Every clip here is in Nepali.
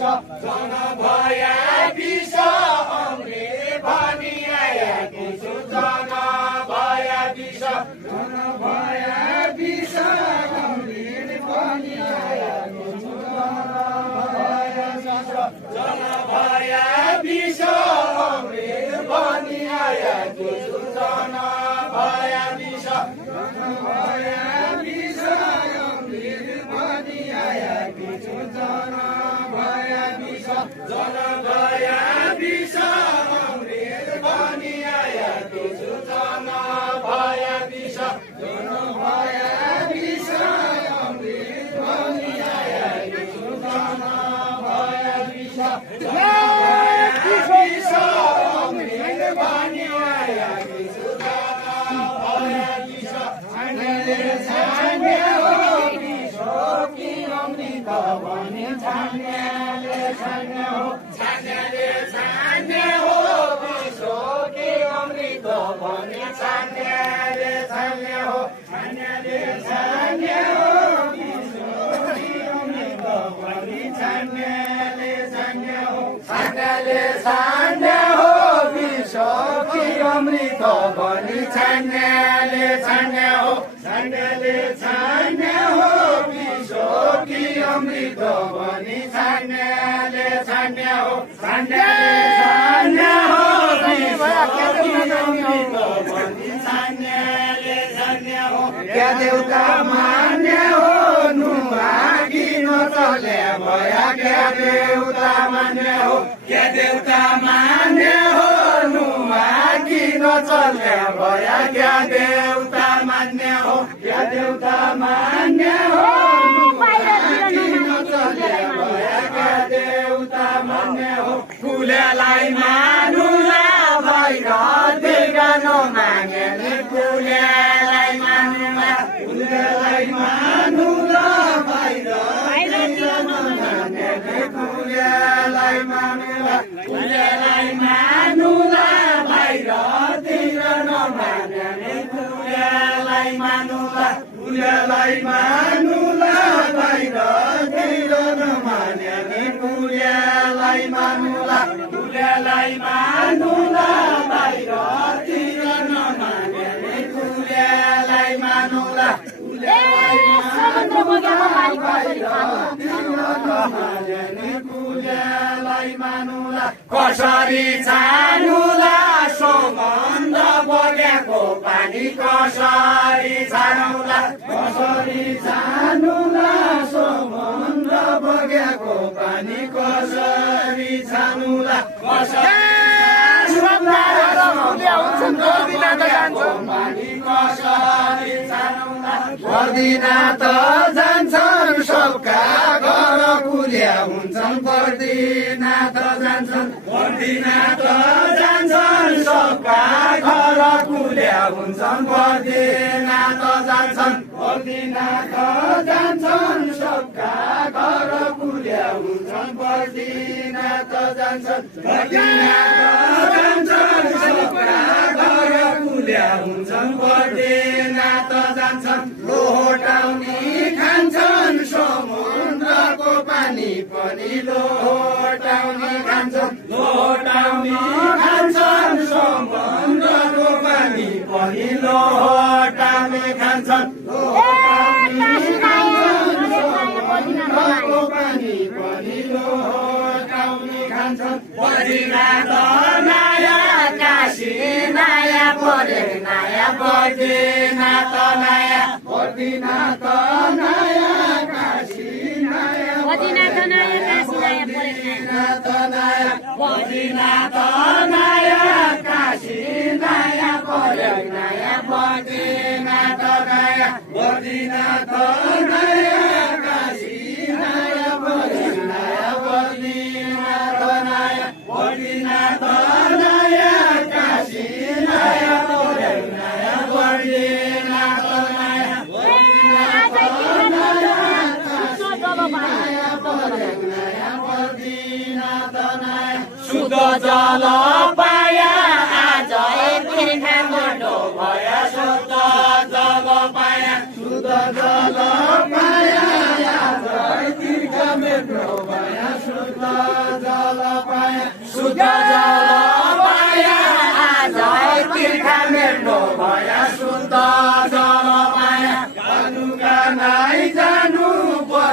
विष जन भया विष अमृत भनिआएको छु जन भया विष जन भया विष अमृत भनिआएको छु जन भया विष अमृत भनिआएको छु जन भया विष जन भया विष अमृत भनिआएको छु जन भया विष जन भया विष अमृत भनिआएको छु जन भया विष जन भया विष अमृत भनिआएको छु जन भया विष अमृत भनिआएको छु जन भया विष छान्ने हो विष कि अमृत भने छान्ने हो छान्ने हो विष कि अमृत भने छान्ने हो छान्ने हो विष कि अमृत भने छान्ने हो छान्ने हो विष कि अमृत भने छान्ने हो छान्ने हो विष कि अमृत भने छान्ने हो छान्ने हो विष कि अमृत भने छान्ने हो क्या देउता मान्ने हो नुमागी नचले भया क्या देउता मान्ने हो क्या देउता मान्ने हो नुमागी नचले भया क्या देउता मान्ने हो क्या देउता मान्ने हो नुमागी नचले भया क्या देउता मान्ने हो फुलेलाई मानुला भैर दिगा नमागे फुलेलाई मानुला फुलेलाई मानुला भैर दिगा नमागे फुलेलाई मानुला फुलेलाई मानुला भैर दिगा नमागे फुलेलाई मानुला फुलेलाई मानुला भैर दिगा नमागे फुलेलाई मानुला फुलेलाई मानुला भैर दिगा नमागे फुलेलाई मानुला कसरी छानुला सोमन्द बगेको पानी कसरी छानुला सोमन्द बगेको पानी कसरी छानुला पर्दिना त जान्छन् सबका घर कुल्या हुन्छन् पर्दिना त जान्छन् सबका घर कुल्या हुन्छन् पर्दिना त जान्छन् सबका घर कुल्या हुन्छन् पर्दिना त जान्छन् सबका घर कुल्या हुन्छन् पर्दिना त जान्छन् लोटाउने खान्छन् समुद्रको पानी पनि लोटाउने खान्छन् समुद्रको पानी पनि लोटाउने खान्छन् समुद्रको पानी पनि लोटाउने खान्छन् पर्दिना त नयाँ काशी नयाँ परे नयाँ पर्दिना त नयाँ पर्दिना त नयाँ काशी नयाँ पर्दिना त नयाँ काशी नयाँ परे नयाँ पर्दिना त नयाँ पर्दिना त नयाँ काशी नयाँ परे नयाँ पर्दिना त नयाँ पर्दिना त नयाँ काशी नयाँ परे नयाँ पर्दिना त नयाँ शुद्ध जल पाया आज तिर्खा मोटो भया शुद्ध जल पाया आज तिर्खा मोटो भया शुद्ध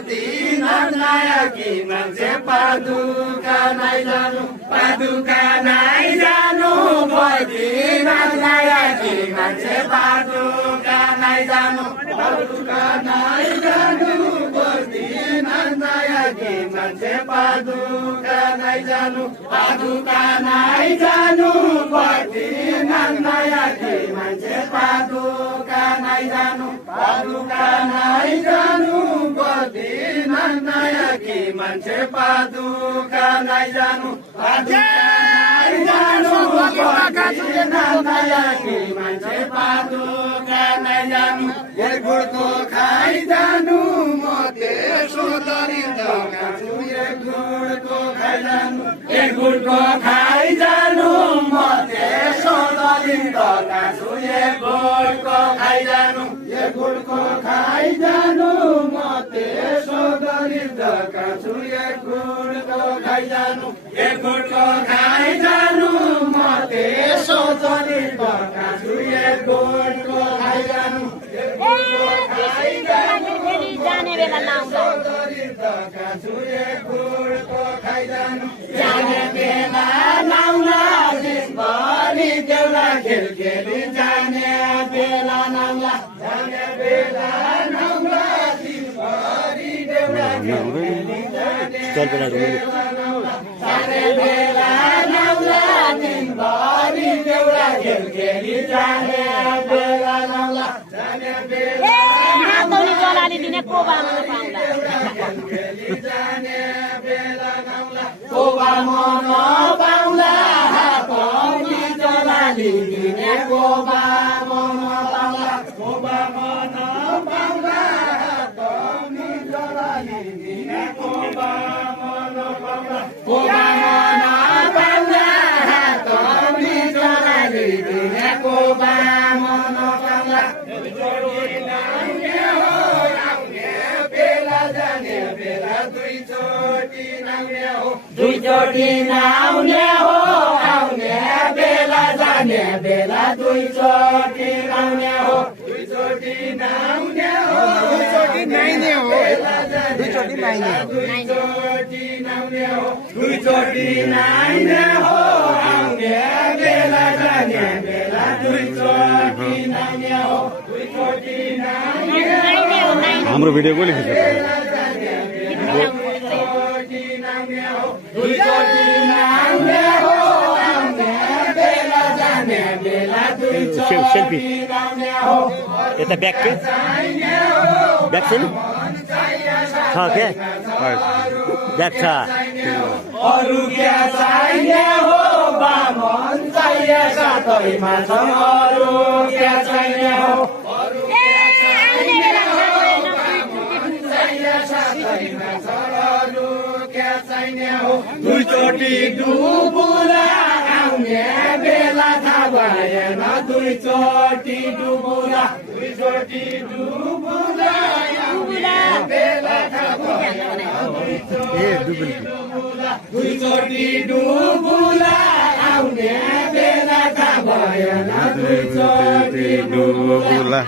पर्ती नयाँ कि मान्छे पादुका नै जानु पादुका नै जानु पर्ती नयाँ कि मान्छे पादुका नै जानु पादुका नै जानु पर्ती नयाँ कि मान्छे पादुका नै जानु पादुका नै जानु पर्ती नयाँ कि मान्छे पादुका नै जानु पादुका नै जानु पर्ती नयाँ कि मान्छे पादुका नै जानु पादुका नै जानु पर्ती नयाँ कि मान्छे पादुका नै जानु एक गुडको खाइ जानु म त्यसो दरिद्रका छु एक गुडको खाइ जानु एक गुडको खाइ जानु म त्यसो दरिद्रका छु एक गुडको खाइ जानु एक गुडको खाइ जानु म त्यसो दरिद्रका छु एक गुडको खाइ जानु एक गुडको खाइ जानु म त्यसो दरिद्रका छु एक गुडको खाइ जानु जाने बेला लाउँला जाने बेला लाउँला दिनभरि देउला खेल खेली जाने बेला लाउँला जाने बेला लाउँला दिनभरि देउला खेल खेली जाने जाने बेला लाउँला दिनभरि देउला खेल खेली जाने बेला लाउँला जाने बेला हातौली जलाली दिने कोबामा पाउँला कोबा मन पाउँला हातौली जलाली दिने कोबा मन पाउँला कोबा मन पाउँला हातौली जलाली दिने कोबा मन पाउँला कोबा मन पाउँला हातौली जलाली दिने कोबा मन पाउँला दुईचोटि नाउने हो आउने बेला जाने बेला दुईचोटि नाउने हो दुईचोटि नाउने हो दुईचोटि नाइने हो दुईचोटि नाइने दुईचोटि नाउने हो दुईचोटि नाइने हो आउने बेला जाने बेला दुईचोटि नाउने हो दुईचोटि नाइने हो हाम्रो भिडियो कसले खिच्छ दुईचोटि नाउने हो आउने बेला जाने बेला दुईचोटि नाउने हो यता ब्याक के ब्याक छैन छ के ब्याक छ अरू क्या चाहिने हो बामन चाहिए साथैमा छ अरू क्या चाहिने हो अरू क्या चाहिने हो बामन चाहिए साथैमा छ अरू क्या चाहिने हो दुईचोटि डुबुला आउने बेला थाहा भएन दुईचोटि डुबुला दुईचोटि डुबुला आउने बेला थाहा भएन दुईचोटि डुबुला आउने बेला थाहा भएन दुईचोटि डुबुला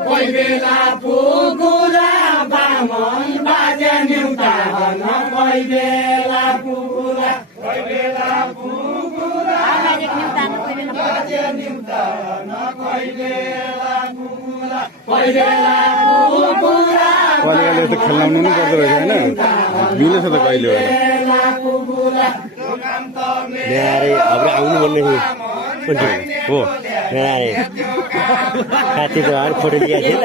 कोही बेला पुगुला बामन बाजे न्युता भन कोही बेला पुगुला कोही बेला पुगुला बाजे न्युता भन कोही बेला पुगुला कोही बेला पुगुला कहिले त खेलाउनु नै पर्दो रहेछ होइन मिलेछ त कहिले ल्याएर अब आउनु भन्ने हो ल्याएर साथी त फोटो दिएको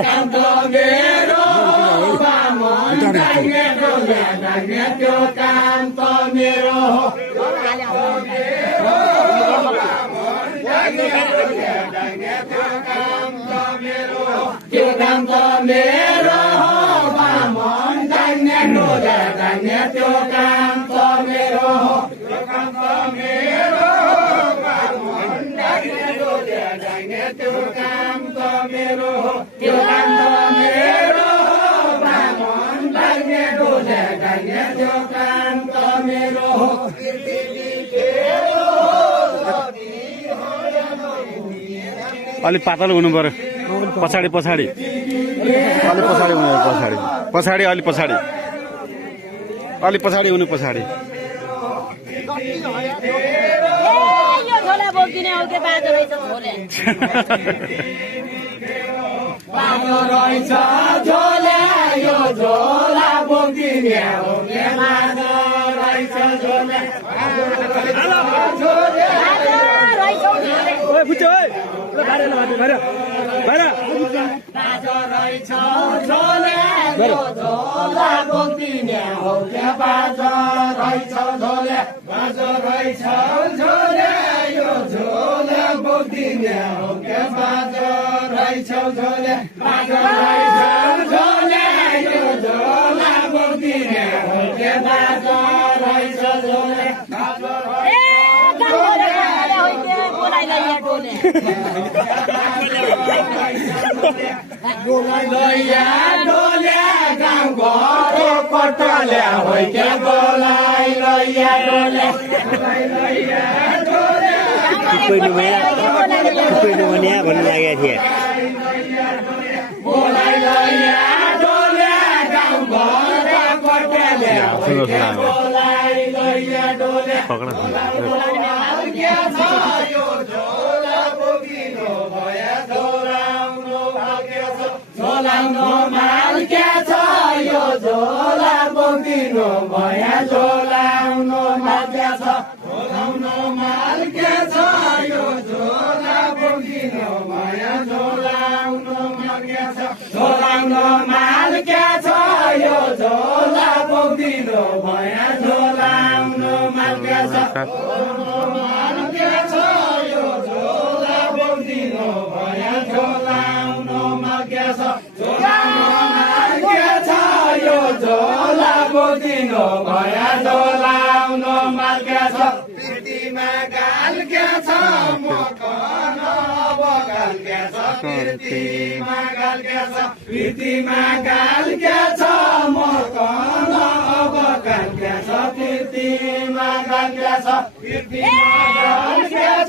अलिक पातलो हुनु पर्यो पछाडि पछाडि अलिक पछाडि हुनु पछाडि पछाडि अलिक पछाडि अलिक पछाडि हुनु पछाडि यो झोला बोकिने हो के बाजो रहेछ झोले बाजो रहेछ झोले यो झोला बोकिने हो के बाजो रहेछ झोले ओए बुझ्यो ओए बाहिर बाहिर बाहिर बाजो रहेछ झोले यो झोला बोकिने हो के बाजो रहेछ झोले बाजो रहेछ झोले यो झोला बोकिने हो के बाजो रहेछ झोले बाजो रहेछ झोले यो झोला बोकिने हो के बाजो रहेछ झोले लैया डोले गाउँ घरको कटले होइ के बोलाइ लैया डोले टुप्पै भन्नु लागेको थिएँ बोलाइ लैया डोले गाउँ घरको कटले होइ के बोलाइ लैया डोले यो झोला बोकिनो भया झोलाउनु माल क्या छ यो झोला बोकिनो भया झोलाउनु माल क्या छ झोलाउनु माल क्या छ यो झोला बोकिनो भया झोलाउनु माल क्या छ झोलाउनु माल क्या छ यो झोला बोकिनो भया झोलाउनु माल क्या छ माल क्या छ यो झोला बोकिनो भया झोलाउनु माल क्या छ झोला बोकिनो भया झोलाउनु माल क्या छ कृतिमा गाल क्या छ मकन अब गाल क्या छ कृतिमा गाल क्या छ कृतिमा गाल क्या छ मकन अब गाल क्या छ कृतिमा गाल क्या छ कृतिमा गाल क्या छ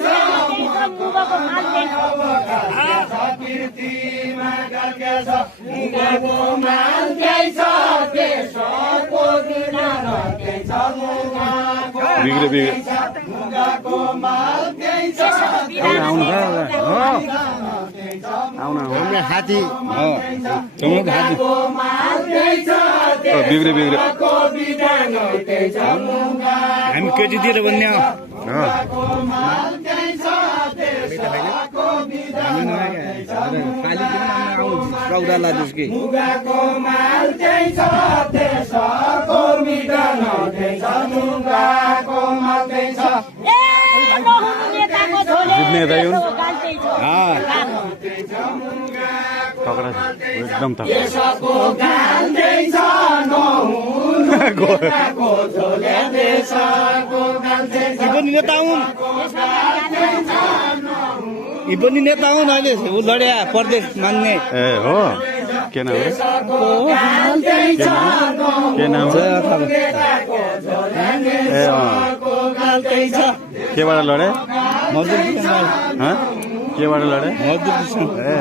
कृतिमा गाल क्या छ मुगको माल क्या छ त्यसको किनार के छ मुगको माल के छ हाम्रो हात्ती मुगको माल के छ बिग्रे बिग्रे को बिदानो के छ मुगा हामी केटी दिएर भन्ने मुगको माल के छ त्यसको बिदानो के छ मुगाको माल त्यही छ त्यसको बिदानो त्यही छ मुगाको माल त्यही छ जित्ने दाइ हुन् एकदम त त्यसको गाल त्यही छ नहुनुको झोले त्यसको गाल त्यही छ यी पनि नेता हुन् अहिले ऊ लड्या प्रदेश मान्ने ए हो के नाम के नाम केबाट लडे केबाट लडे मजदुर ए